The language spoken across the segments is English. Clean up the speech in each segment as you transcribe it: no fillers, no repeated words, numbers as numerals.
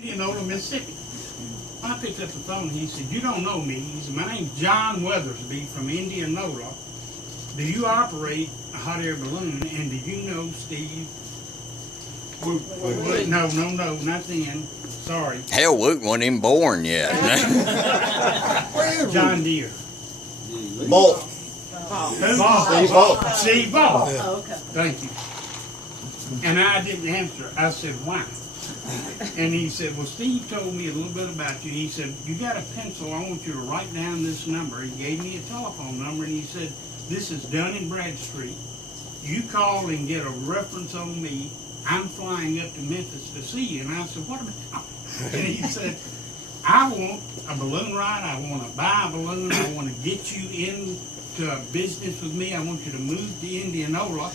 Indianola, Mississippi. I picked up the phone and he said, "You don't know me." He said, "My name's John Weathersby from Indianola. Do you operate a hot air balloon? And do you know Steve?" No, not then. Sorry. Hell, Woot wasn't even born yet. John Deere. Bolt. Steve Ball. Oh, okay. Thank you. And I didn't answer. I said, "Why?" And he said, "Well, Steve told me a little bit about you." He said, "You got a pencil? I want you to write down this number." He gave me a telephone number and he said, "This is Dun and Bradstreet. You call and get a reference on me. I'm flying up to Memphis to see you." And I said, "What about?" And he said, "I want a balloon ride. I want to buy a balloon. I want to get you into a business with me. I want you to move to Indianola,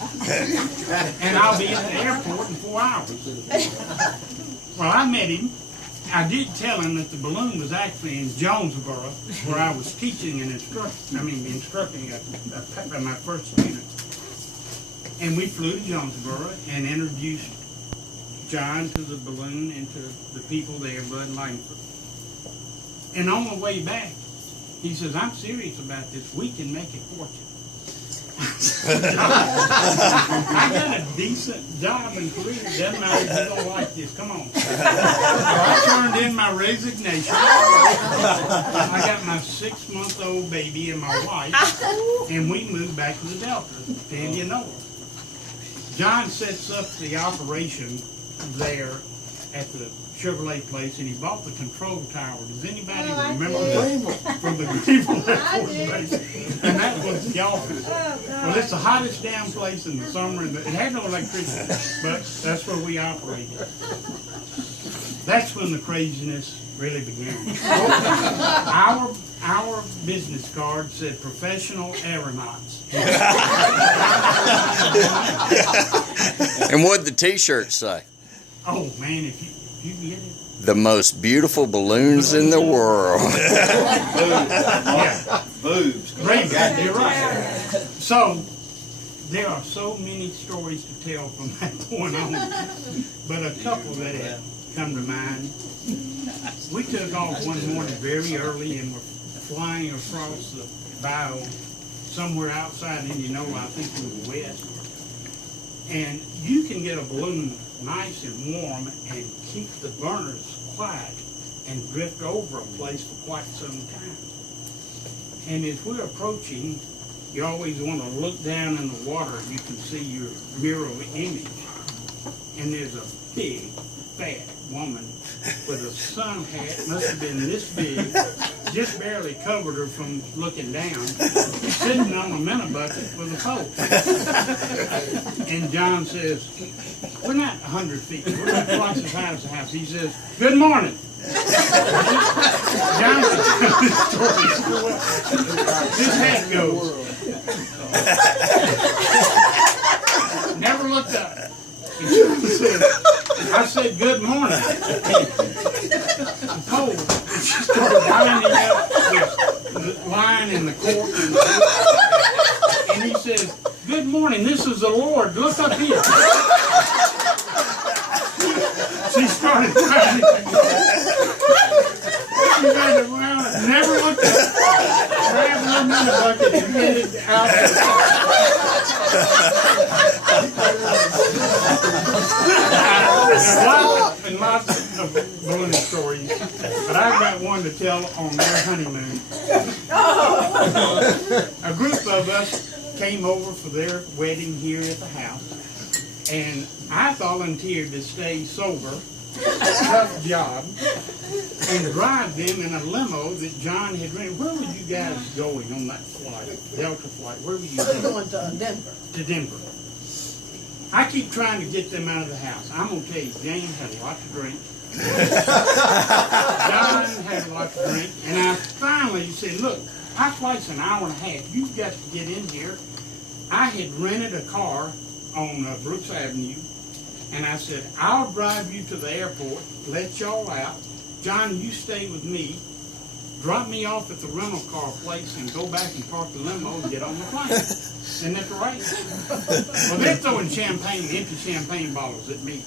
and I'll be at the airport in 4 hours." Well, I met him. I did tell him that the balloon was actually in Jonesboro, where I was teaching and instructing my first student. And we flew to Jonesboro and introduced John to the balloon and to the people there, Bud Langford. And on the way back, he says, "I'm serious about this. We can make a fortune." I got a decent job and career. Doesn't matter if you don't like this. Come on. So I turned in my resignation. I got my 6-month-old baby and my wife, and we moved back to the Delta, to Indianola. John sets up the operation there at the Chevrolet place, and he bought the control tower. Does anybody remember that? From the Greenville Air Force Base? And that was the office. Well, it's the hottest damn place in the summer, and it had no electricity, but that's where we operated. That's when the craziness really began. Our business card said "Professional Aeronauts." And what'd the T-shirt say? Oh man, if you get it. The most beautiful balloons in the world. Yeah. Boobs. Great, you're right. So, there are so many stories to tell from that point on, but a couple that have come to mind. We took off one morning very early and were flying across the bayou somewhere outside Indianola, I think in the west. And you can get a balloon nice and warm and keep the burners quiet and drift over a place for quite some time. And as we're approaching, you always want to look down in the water and you can see your mirror image. And there's a big, fat woman with a sun hat, must have been this big, just barely covered her from looking down, sitting on a minute bucket with a pole. And John says, "We're not 100 feet, we're not twice as high as the house." He says, "Good morning." John says, this story so well. This hat goes. Never looked up. And John said, I said, "Good morning." The pole, she started winding up the line and the cord. And he says, "Good morning, this is the Lord. Look up here." She started winding. She made it round, never looked up. Grabbed her minute bucket and headed out. And lots of balloon stories, but I've got one to tell on their honeymoon. A group of us came over for their wedding here at the house, and I volunteered to stay sober, tough job, and drive them in a limo that John had rented. Where were you guys going on that flight, Delta flight? Where were you going? To Denver. To Denver. I keep trying to get them out of the house. I'm going to tell you, James had a lot to drink. John had a lot to drink. And I finally said, "Look, our flight's an hour and a half. You've got to get in here." I had rented a car on Brooks Avenue. And I said, "I'll drive you to the airport, let y'all out. John, you stay with me. Drop me off at the rental car place and go back and park the limo and get on the plane." Isn't that right? Well, they're throwing empty champagne bottles at me.